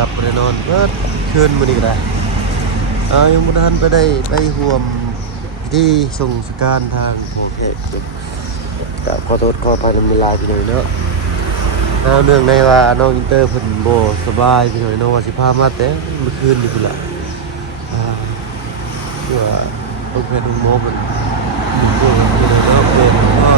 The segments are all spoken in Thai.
รับบ่ได้นอนเบิดคืนมื้อนี้ก็ได้ยังบ่ทันไปร่วมพิธีส่งสการทางพ่อแขกก็ขอโทษขออภัยนำเวลาพี่น้อยเนาะเนื่องในว่าน้องอินเตอร์เพิ่นบ่สบายพี่น้อยเนาะว่าสิพามาแต่เมื่อคืนนี่พุ่นล่ะเพื่อต้องแพทย์โรงหมอเพิ่นเพิ่นเนาะเป็นก็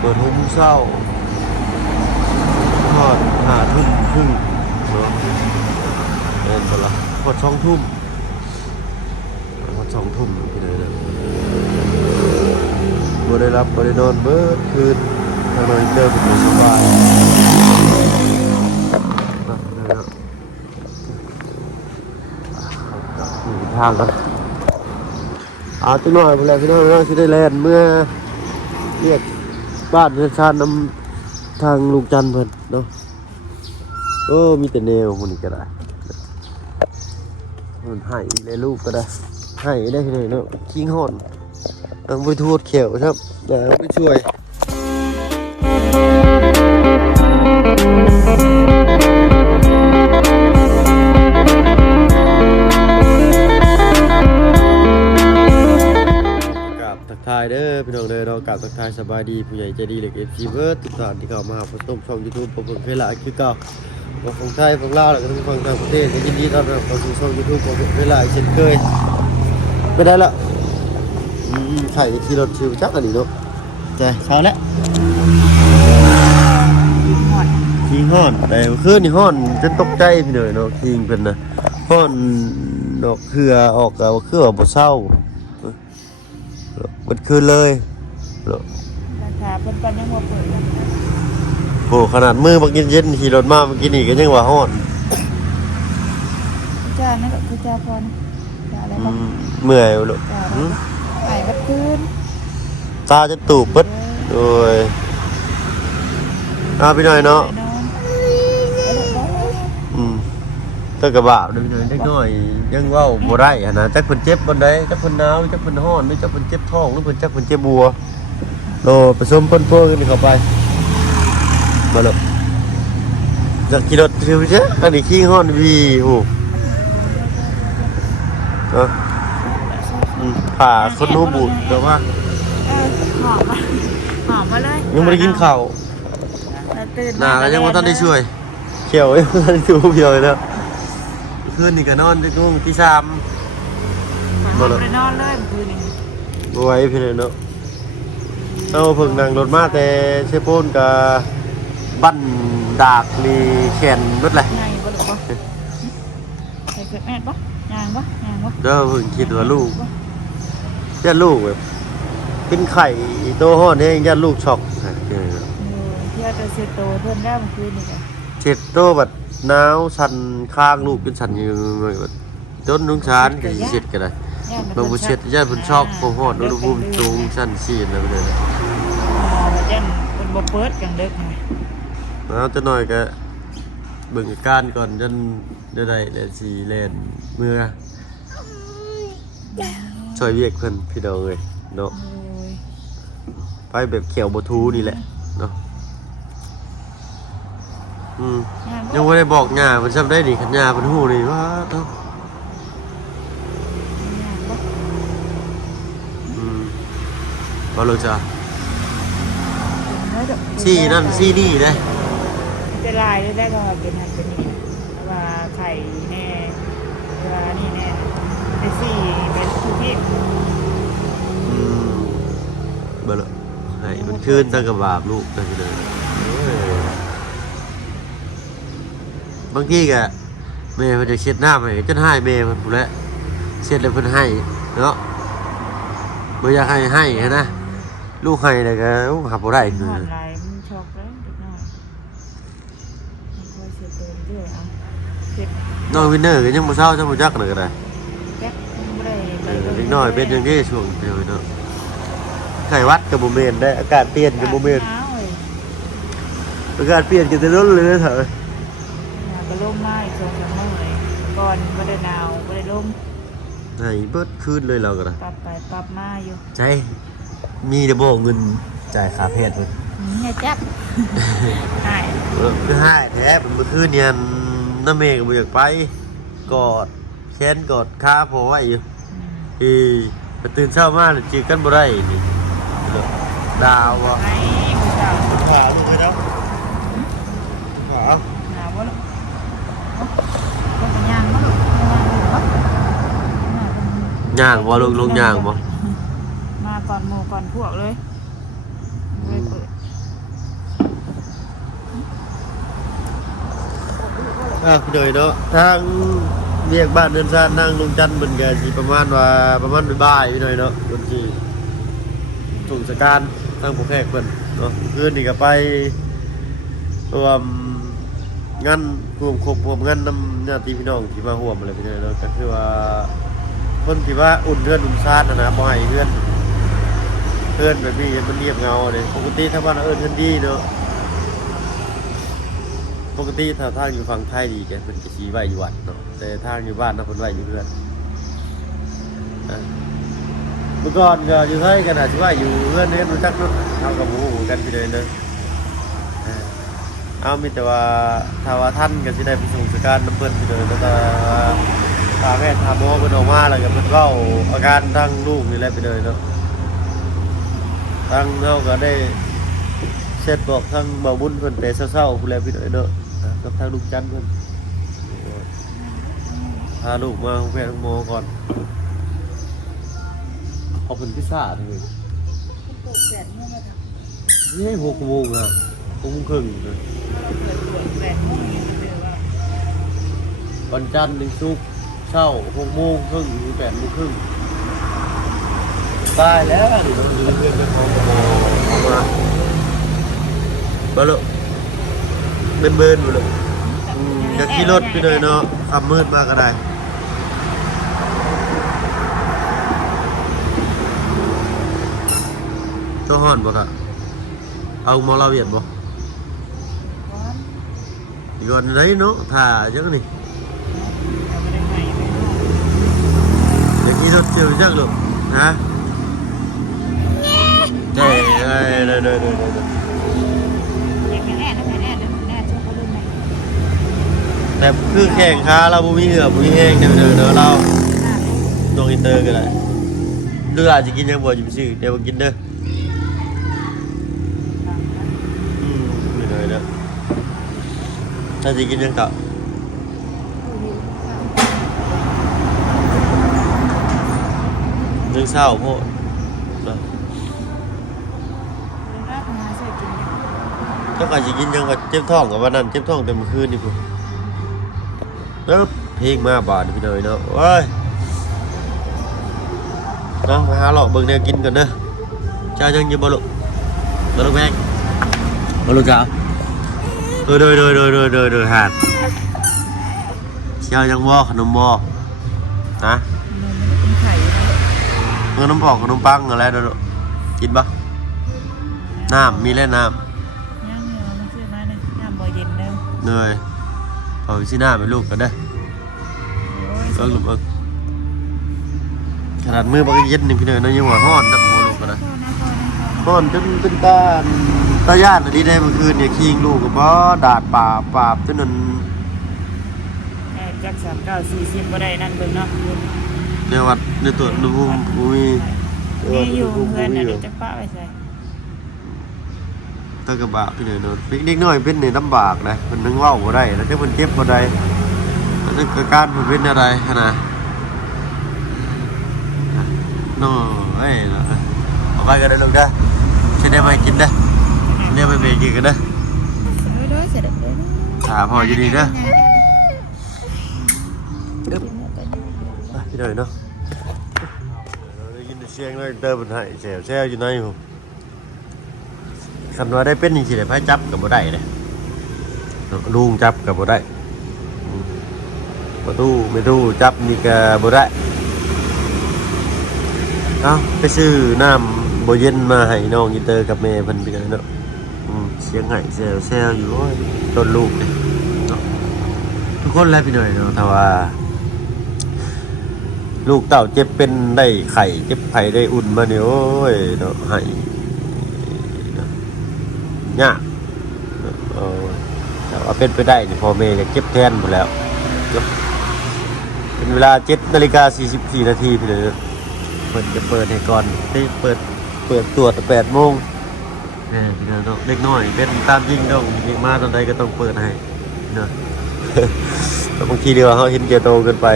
เปิด6 โมงเช้าทอด5 ทุ่มครึ่งเนาะเป็นบ่ล่ะทอด2 ทุ่มทอด2 ทุ่มพี่น้อยเนาะบ่ได้รับบ่ได้นอนเบิดคืนทางน้องอินเตอร์เพิ่นบ่สบายทางกันจังหน่อยพอแล้วพี่น้องสิได้แล่นเมื่อเรียกบ้านเรือนชาตินำทางลุงจันทร์เพิ่นเนาะมีแต่แนวมันนี่ก็ได้มันให้เลยลูกก็ได้ให้ได้เลยเนาะคิงห่อนต้องไปทูดเขียวครับเดี๋ยวไปช่วยทายเด้อพี่น้องเด้อเรากลับทักทายสบายดีผู้ใหญ่ใจดีเล็ก FC เบิร์ดติดตามที่เข้ามาผสมช่อง YouTube ผมเคยหลายคือเก่าว่าฝั่งไทยฝั่งลาวแล้วก็ทั้งฝั่งต่างประเทศก็ยินดีต้อนรับเข้าสู่ช่อง YouTube ผมเคยหลายเช่นเคยไม่ได้ละไข่ที่รถชิวจักอันนี้เนาะใจเช้าแล้วคิงฮ้อนแต่คืนนี่ฮ้อนจนตกใจพี่หน่อยเนาะคิงเป็นนะฮ้อนดอกเครือออกเอาเครือบ่เศร้ามันคืนเลยราคาเพิ่นปันยังบ่เปิดเลยโหขนาดมือมากินเย็นขี่รถมาเมื่อกี้นี่ก็ยังว่าฮ้อนจ้านั่นก็คือจ้าพรจ้าอะไรบ้างเมื่อยลูกหายบัดคืนตาจะตูบเบิดโดยพี่หน่อยเนาะก็กระบะเด้อพี่หน่อยเล็กน้อยยังเว้าบ่ได้หั่นน่ะจักเพิ่นเจ็บบ่ได้จักเพิ่นหนาวจักเพิ่นร้อนหรือจักเพิ่นเจ็บท้องหรือเพิ่นจักเพิ่นเจ็บบัวโลผสมปนๆกันเข้าไปมาลูกจากขี่รถคือเจ้อันนี้ขี้ฮ้อนวีโหผ่าคนหูบูดแต่ว่าหอมมาเลยยังไม่ได้กินข้าวหน้าก็ยังว่าท่านได้ช่วยเขียวยังท่านได้ดูเพียวเลยนะคืนนี่ก็นอนจะง่วงที่3มาเลยนอนเลยคืนนี้บ่ไหวพี่เนาะเอาเพิ่งนั่งรถมาแต่เชฟโปนกับบั้นดากนี่แขนเบิดเลยไงบ่ลูกบ่ใส่เสื้อแม่บ่ยางบ่เด้อเพิ่งคิดว่าลูกญาติลูกแบบเป็นไข่โตฮ้อนเองญาติลูกช็อกเที่ยวจะเซโตเพิ่นได้เมื่อคืนนี่ก็เจ็ดโตบัดหนาวสั่นข้างลูกเป็นสั่นอยู่แบบต้นนุ่งชานก็สิเช็ดก็ได้บางบ่เช็ดญาติเพิ่นช็อกเพราะฮ้อนอุณหภูมิสูงสั่นซีนแล้วไปเลยยันเพิ่นบ่เปิดกลางดึกไงจะหน่อยก็เบิ่งอาการก่อนจนได้สิเล่นเมื่อช่วยเวียกเพิ่นพี่น้องเอ้ยเนาะไปแบบเขียวบ่ทูนี่แหละเนาะยังบ่ได้บอกย่าเพิ่นจำได้นี่คันย่าเพิ่นฮู้นี่ว่าเนาะบ่รู้จ้ะซี่นั่นซี่นี่เด้จะลายได้ก็เป็นหันเป็นนี่ว่าไข่แน่ว่านี่แน่ไอ้ซี่เป็นทุกที่บ่ล่ะให้มันคืนตั้งกับบาปลูกได้เลยบางทีก็แม่เพิ่นจะเช็ดหน้าให้จนให้แม่เพิ่นพู้นแหละเช็ดแล้วเพิ่นให้เนาะบ่อยากให้นะลูกให้แล้วก็หาบ่ได้คือช็อกแล้วเด็กน้อยค่อยเช็ดตัวเรื่อยเอาเช็ดน้องวินเนอร์ก็ยังบ่เศร้าจังบ่จักเลยก็ได้จักบ่ได้เด็กน้อยเป็นจังซี่ช่วงเดียวเนาะไข้หวัดก็บ่แม่นได้อากาศเปลี่ยนก็บ่แม่นอากาศเปลี่ยนก็จะร้อนเลยเถอะก็ลมมาอีก2-3มื้อเลยก่อนบ่ได้หนาวบ่ได้ลมให้เบิดคืนเลยเราก็ได้ปรับไปปรับมาอยู่ใจมีแต่บ่เงินจ่ายค่าเพชรเพิ่นเนี่ยจักให้คือให้แท้เมื่อคืนเนี่ย น้ำเมฆบ่อยากไปกอดแขนกอดขาพอไว้อยู่ไปตื่นเช้ามาแล้วจือกันบ่ได้นี่ดาวบ่ ไอ้ผู้สาว ขาลูกไปแล้วขา หนาวบ่ลูกก็เป็นย่างบ่ลูก ย่างบ่ลูกลงย่างบ่ มาก่อนหมู่ก่อนพวกเลยเลยเปิด เดี๋ยวเนาะทางเรียกบ้านเดินซานนั่งลงจันทร์เหมือนกันสิประมาณบ่ายพี่หน่อยเนาะคนที่ส่งสการทางผู้แขกเพิ่นเนาะคืนนี้ก็ไปรวมงานรวมครบรวมงานนำญาติพี่น้องที่มาร่วมอะไรพี่หน่อยเนาะก็คือว่าคนที่ว่าอุ่นเพื่อนอุ่นซานนะบ่ให้เพื่อนแบบนี้มันเงียบเงาเลยปกติถ้าบ้านเอิ้นเพิ่นดีเนาะปกติถ้าทางอยู่ฝั่งไทยดีแกเป็นจะชี้ไว้อยู่วัดเนาะแต่ทางอยู่บ้านนะเพิ่นไว้อยู่เพื่อนเมื่อก่อนก็อยู่ไทยกันอาจจะว่าอยู่เพื่อนเนี่ยรู้จักเนาะเท่ากับหมู่กันไปเลยเนาะเอามีแต่ว่าถ้าว่าท่านก็สิได้ไปส่งสการน้ำเพิ่นไปเลยแล้วก็พาแม่พาหมอเพิ่นออกมาแล้วก็เพิ่นเว้าอาการทางลูกนี่แหละไปเลยเนาะทางเฮาก็ได้เสร็จบอกทางเบาบุญเพิ่นแต่เช้าๆพุ่นแหละพี่น้อยเนาะกับทางลูกจันทร์เพิ่นพาลูกมาโรงพยาบาลหมอก่อนเอาเป็นพิซซ่าเลย ปลูกแปดโมงแล้วค่ะ นี่6 โมงอ่ะ6 โมงครึ่งนะ 8 โมงยังจะเจอว่า วันจันทร์ถึงศุกร์เช้า6 โมงครึ่งถึง8 โมงครึ่งตายแล้วนี่มันอยู่เรื่องของหมอเอามาบ่ลูกเบิ่นๆบ่ลูกอยากขี่รถไปเลยเนาะขับมืดมากก็ได้ตัวห่อนบ่ครับเอาหมอลาเวียดบ่อีกอนไหนเนาะถ่าจังนี่อยากขี่รถเที่ยวจังลูกฮะเด้เด้แต่คือแข่งขาเราบ่มีเหือบ่มีแห้งเดี๋ยวเราลงอินเตอร์ก็ได้หรืออาจจะกินยังบ่อยู่ซื่อเดี๋ยวบ่กินเด้อไม่เลยเด้อถ้าสิกินยังก็นึกเศร้าโพดนะเจ้าก็สิกินยังก็เจ็บท้องกับวันนั้นเจ็บท้องแต่เมื่อคืนนี่พุ่นแล้วเพลงมาบาดพี่น้อยเนาะโอ้ยเนาะไปหาหลอกเบิ่งแนวกินก่อนเด้อเจ้ายังอยู่บ่ลูกบ่ลูกแพงบ่ลูกจ๋าโดยหาดเจ้ายังบ่ขนมบ่ฮะ เป็นไข่ ขนมปอกขนมปังอะไรเด้อลูกกินบ่น้ำมีแล้วน้ำ ย่างเนื้อมันคือมาเนี่ยย่างบ่เย็นเด้อ เหนื่อยเอาไปสิหน้าไปลูกกันเด้อ โอ้ย ลูกขนาดมือบักเย็นนี่พี่น้อยเนาะยังว่าฮ้อนนักบ่ลูกกันนะ พ่อนะ ต้นจนเป็นตาญาติอันนี้ได้เมื่อคืนเนี่ยคิงลูกกับบ่ดาดป่าปราบจนนั้น จัก39-40บ่ได้นั่นเบิ่งเนาะ เนี่ยวัดในตัวอุณหภูมิบ่มี นี่อยู่เพื่อนน่ะเดี๋ยวจะป้าไปใส่ ตะกะบะพี่เนาะเด็กน้อยเป็นนี่ลำบากนะเพิ่นนึงเว้าบ่ได้แล้วถ้าเพิ่นเจ็บบ่ได้แล้วถ้าการเพิ่นเป็นอะไรหั่นน่ะน้อยล่ะเอาไปกันเด้อลูกเด้อสิได้ไปกินเด้อสิได้ไปเบรกกินกันเด้อ เด้อเสร็จเด้อ ถาพ่ออยู่ดีเด้อพี่หน่อยเนาะได้ยินเสียงเลยเดินบนไห้แซวอยู่ในผมคำว่าได้เป็นจริงๆเลยพายจับกับบ่ได้เลยลุงจับกับบ่ได้ประตูไม่ตู้จับมีกับบ่ได้เอาไปซื้อน้ำโบเย็นมาให้น้องอินเตอร์กับแม่เพิ่นไปกันเนาะเสียงไห้แซวอยู่ต้นลูกเนี่ยทุกคนแล้วพี่หน่อยเนาะแต่ว่าลูกเต่าเจ็บเป็นได้ไข่เจ็บไข่ได้อุ่นมาเนี่ยโอ้ยเนาะให้เนี่ยแต่ว่า เอาเป็นไปได้นี่พ่อแม่จะเก็บแทนหมดแล้วเนาะเป็นเวลา7:44 นาทีพี่เลยเพิ่นจะเปิดให้ก่อนเปิดตัวแต่8 โมงพี่น้องเนาะเล็กน้อยเป็นตามยิ่งเนาะยิ่งมาตอนใดก็ต้องเปิดให้เนาะ แต่บางทีเดียวเขาเห็นแก่โตเกินไป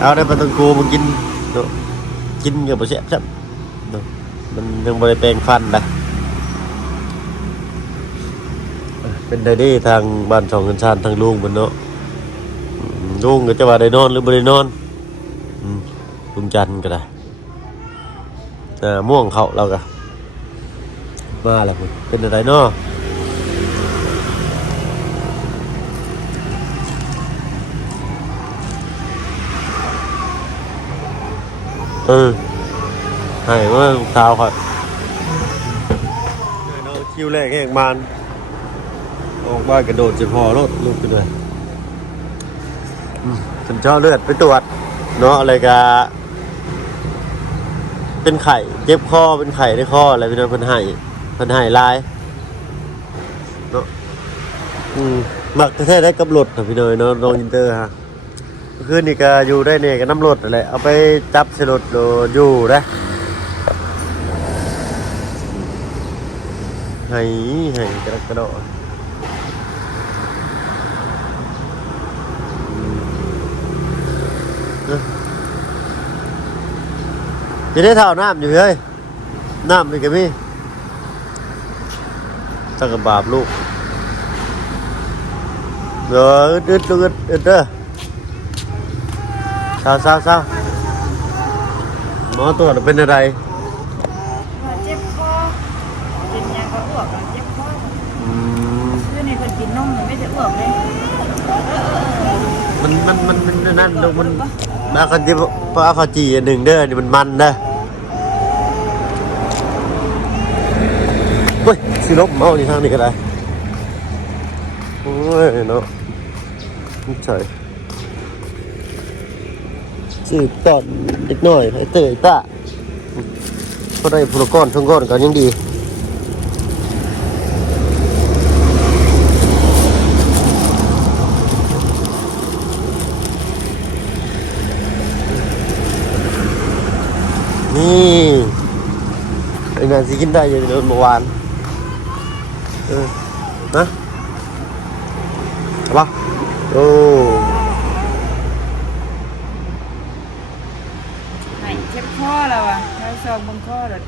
เอาได้ปลาตังโกมากินเนาะกินกับปลาแซ่บจับเนาะมันยังบริแปลงฟันนะเป็นไดดี้ทางบ้านสองเงินชานทางลุงบนเนาะลุงก็จะว่าได้นอนหรือบริโนอนลุงจันก็ได้ม่วงเขาเราก็มาแล้วเป็นอะไรเนาะให้ว่าเท้าครับเราคิวแรกแหกมันออกบ้านกระโดดจะพอรถลุกไปเลยฉันชอบเลือดไปตรวจเนาะอะไรกะเป็นไข่เจ็บคอเป็นไข่ในคออะไรพี่น้องเพิ่นให้ลายเนาะมักแท้ได้กับรถนะพี่น้อยเนาะลองอินเตอร์ฮะคืนนี้ก็อยู่ได้เนี่ยกับน้ำรถอะไรเอาไปจับใส่รถโดอยู่นะให้กระโดดจะได้เท่าน้ำอยู่เฮ้ยน้ำมีกันมี่จังกับบาปลูกเดี๋ยวอึดเด้อเศร้าหมอตรวจเป็นอะไรเจ็บคอกินยาก็อ้วกเจ็บคอคือในคนกินนมไม่จะอ้วกเลยมันนั่นดูมันอาคาจีอาคาจีอันหนึ่งเด้อนี่มันเด้อเฮ้ยสิลบเอานี่ทางนี้ก็ได้โอ้ยเนาะใช่สืบตอนเด็กน้อยไอ้เตยตาก็ได้พลก้อนทั้งก้อนกันยังดีนี่ไอ้งานสิกินได้ยังเดินเมื่อวานนะเอาปะโอ้เจ็บคอแล้วอ่ะเราซองบนคอเลย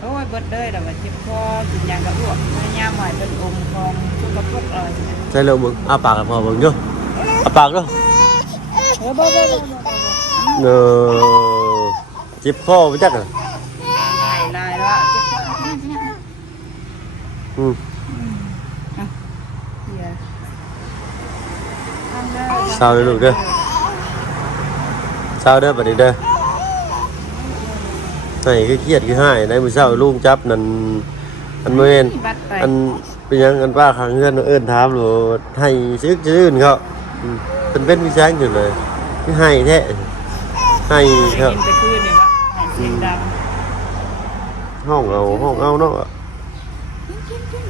โอ้ยเบิดเลยแล้วว่าเจ็บคอกินยาก็อ้วกยาหมายเป็นอมคองทุกกระปุกอะไรใช่เลยมึงอ้าปากกันพอมึงเนาะอ้าปากเนาะเจ็บคอไปจักอ่ะลายแล้วเจ็บคอเศร้าเลยลูกเด้อเศร้าเด้อบัดนี้เด้อให้คือเครียดคือหายในมื้อเช้าลุงจับนั่นอันเมื่ออันเป็นยังอันป้าข้างเฮือนเอิ้นถามโหลให้ซื้อๆเขาเป็นวิชาอยู่เลยคือให้แท้ให้ครับห้องเอาเนาะ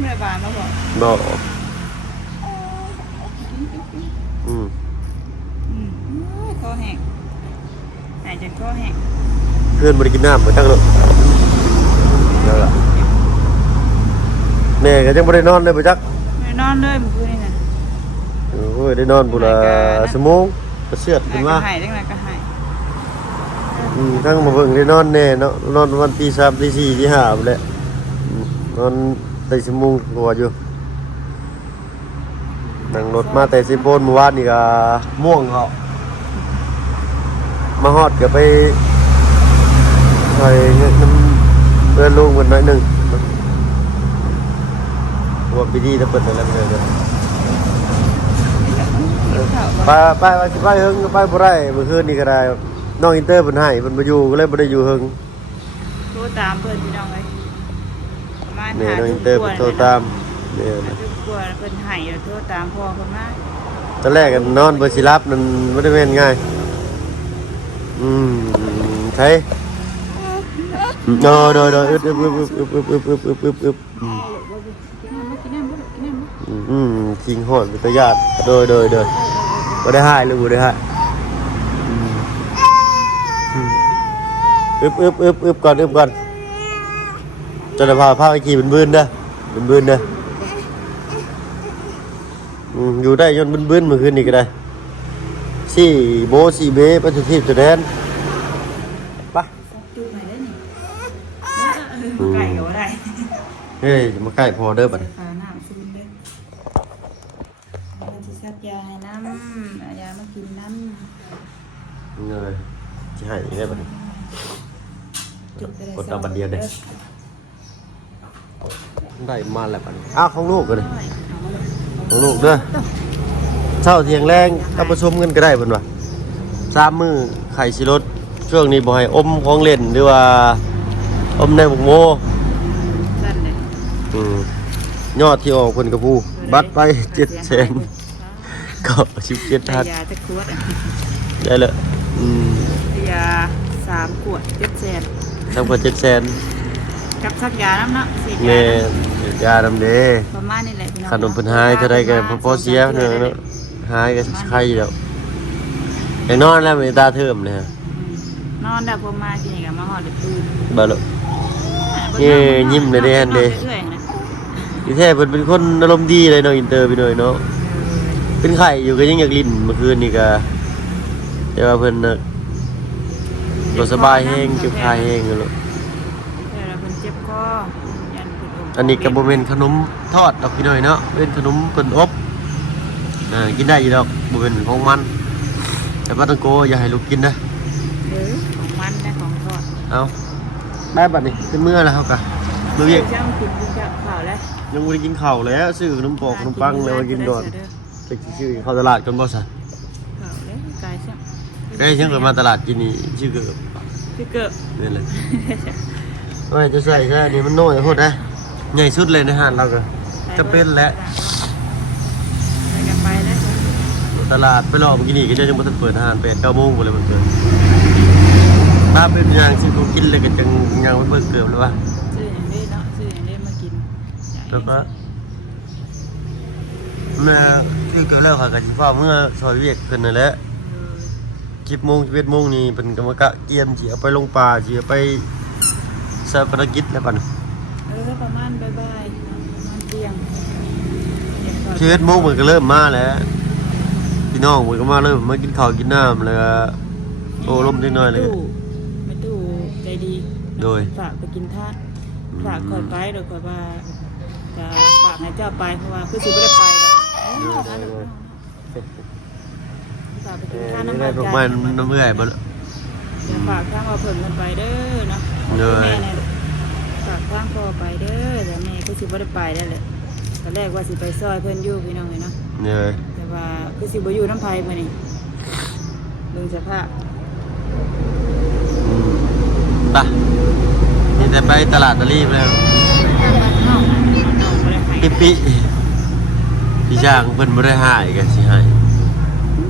แม่บ้านมาบอกบอกคอแห้งหายจนคอแห้งเพื่อนบริกินน้ำมาตั้งเลยนั่นแหละแม่ก็ยังไม่ได้นอนเลยไปจักไม่นอนเลยเมื่อคืนนี่นะโอ้ยได้นอนบุระสมองกระเสือดขึ้นมาหายได้ไงก็หายทั้งมาเบิ่งได้นอนแน่เนาะนอนวันตี 3 ตี 4 ตี 5ไปเลยนอนได้สมองกลัวอยู่นั่งรถมาแต่สิบโมงเมื่อวานนี่ก็ม่วงเขามาฮอดก็ไปใส่เงินน้ำเพื่อนลุงกันหน่อยหนึ่งว่าปีนี้จะเปิดอะไรไม่ได้ไปเฮงไปบ่ได้เมื่อคืนนี่ก็ได้น้องอินเตอร์เป็นให้เป็นมาอยู่ก็เลยบ่ได้อยู่เฮงโทรตามเพื่อนพี่น้องเลยเนี่ยน้องอินเตอร์เป็นโทรตามเนี่ยนะกลัวเพิ่นให้โทรตามพ่อเพิ่นมาตอนแรกกันนอนเบอร์สิรับนั่นไม่ได้เป็นง่ายใช่โดยอึด ทิ้งโหดเป็นตัวญาติโดยบ่ได้หายเลยบ่ได้หายอึบก่อนจะได้พาไปขี่บืนเด้อบืนเด้ออยู่ได้จนบืนเมื่อคืนนี่ก็ได้4โบ4เบไปสุทีสุดแดนไป ไก่กับอะไร เฮ้ยมาใกล้พอเด้อบัด ขาหน้าซูนเด้มันจะซัดยาให้น้ำยามากินน้ำ เงยจะให้ได้บัด จุดไปเลย กดเอาบัดเดียวเด้ได้มาแล้วบัดอ้าวของลูกก็เลยของลูกเด้อเช้าเที่ยงแรงก็ผสมกันก็ได้เพิ่นว่า3มื้อไข่สิลดช่วงนี้บ่ให้อมของเล่นหรือว่าอมในบุกโม สั้นเลย ยอดที่ออกเพิ่นกระพูบัตรไป700,000ก็17ทัด ยาจะขวด ได้เลยยา3 ขวด700,000 ทำกว่า700,000 กับซักยาน้ำเนาะฉีด แม่ ยา ยาดำเด้ ประมาณนี้แหละพี่น้อง ขนมเพิ่นหายเท่าใดก็พอเสียเนาะหายก็ไข้แล้วอย่างนอนแล้วมีตาเทิมเลยฮะ นอนได้พอมากินกับมาหอดเลยตื่น บ่ล่ะยิ้มเลยเด้อันเด้ที่แท้เพิ่นเป็นคนอารมณ์ดีเลยเนาะอินเตอร์ไปหน่อยเนาะเป็นไข้อยู่ก็ยังอยากลิ้นเมื่อคืนนี่ก็แต่ว่าเพิ่นน่ะบ่สบายแฮงเจ็บคายแฮงอยู่ลูก เราเป็นเจ็บคอยันเป็น อันนี้ก็บ่แม่นขนมทอดดอกพี่น้อยเนาะเป็นขนมเพิ่นอบกินได้อยู่ดอกบ่เป็นของมันแต่ว่าต้องโกอย่าให้ลูกกินนะ ของมันนะของทอด เอาได้บัดนี้เป็นมื้อแล้วเฮาก็มื้อเวียก เจ้ากินกับข้าวแล้ว ยังบ่ได้กินข้าวแล้วซื้อขนมปอกขนมปังแล้วมากินก่อนไปซื้อเข้าตลาดก่อนบ่ซะ ข้าวแล้วกายช่าง ได้เชิงก็มาตลาดกินนี่ชื่อเกือบ พี่เกิด นี่เลยโอ้ยจะใส่ซะนี่มันน้อยโพดนะใหญ่สุดเลยในห้างเราก็จะเป็นแล้ว ไปแล้ว ตลาดไปรอเมื่อกี้นี่ก็จะบ่ทันเปิดห้าง8-9 โมงพุ่นเลยมันเปิดถ้าเป็นอย่างสิกูกินเลยก็จังยังบ่เปิดเกือบแล้ววะ ซื้ออย่างนี้เนาะซื้ออย่างนี้มากิน แล้วก็แม่คือก็แล้วค่ะก็สิฟ้าเมื่อซอยเวียกขึ้นนั่นแหละ10 โมง 11 โมงนี่เพิ่นก็มากะเกียมสิเอาไปลงป่าสิเอาไปสาปนกิจแล้วบัดนี้ ประมาณบ่ายประมาณเที่ยง 11 โมงเพิ่นก็เริ่มมาแล้วพี่น้องเพิ่นก็มาเริ่มมากินข้าวกินน้ำแล้วก็โอ้ลมนิดหน่อยเลย ไม่ตู้ใจดีฝากไปกินทานฝากคอยไปโดยคอยว่าจะฝากให้เจ้าไปเพราะว่าคือสิไม่ได้ไปหรอกฝากไปกินทานน้ำ ได้พวกมันน้ำเมื่อยบ่ล่ะ ฝากทางว่าเพิ่นกันไปเด้อเนาะแม่เนี่ยฝากทางพ่อไปเด้อแต่แม่คือสิไม่ได้ไปได้เลยตอนแรกว่าสิไปซอยเพิ่นอยู่พี่น้องเลยเนาะ เนี่ย แต่ว่าคือสิบ่อยู่น้ำไผ่มื้อนี้เบิ่งสภาพ ไปนี่แต่ไปตลาดตะลีบแล้วปิพี่ช่างเพิ่นบ่ได้หายกันสิหาย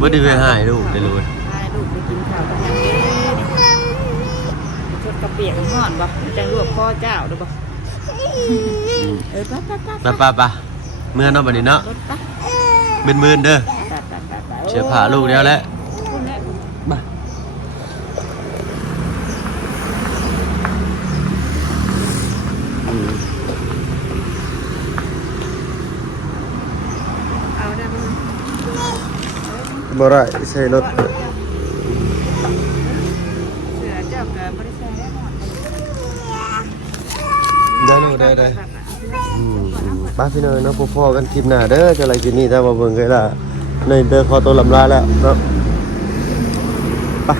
บ่ได้ไปหายลูกได้เลย พาลูกไปกินข้าวกับยังเด้ชดกระเปียกห่อนบ่จังลวกคอเจ้าดูบ่ไปเมื่อเนาะบัดนี้เนาะมึนๆเด้อเชื่อผ้าลูกเดียวแล้วมาบ่ได้ใส่รถ เสือเจ้าก็บ่ได้ใส่แน่นอน ได้ป้าพี่น้อยเนาะพ่อกันคลิปหน้าเด้อจะอะไรกินนี่ถ้ามาเบิ่งเคยล่ะในเด้อขอตัวลำลาแล้วเนาะไป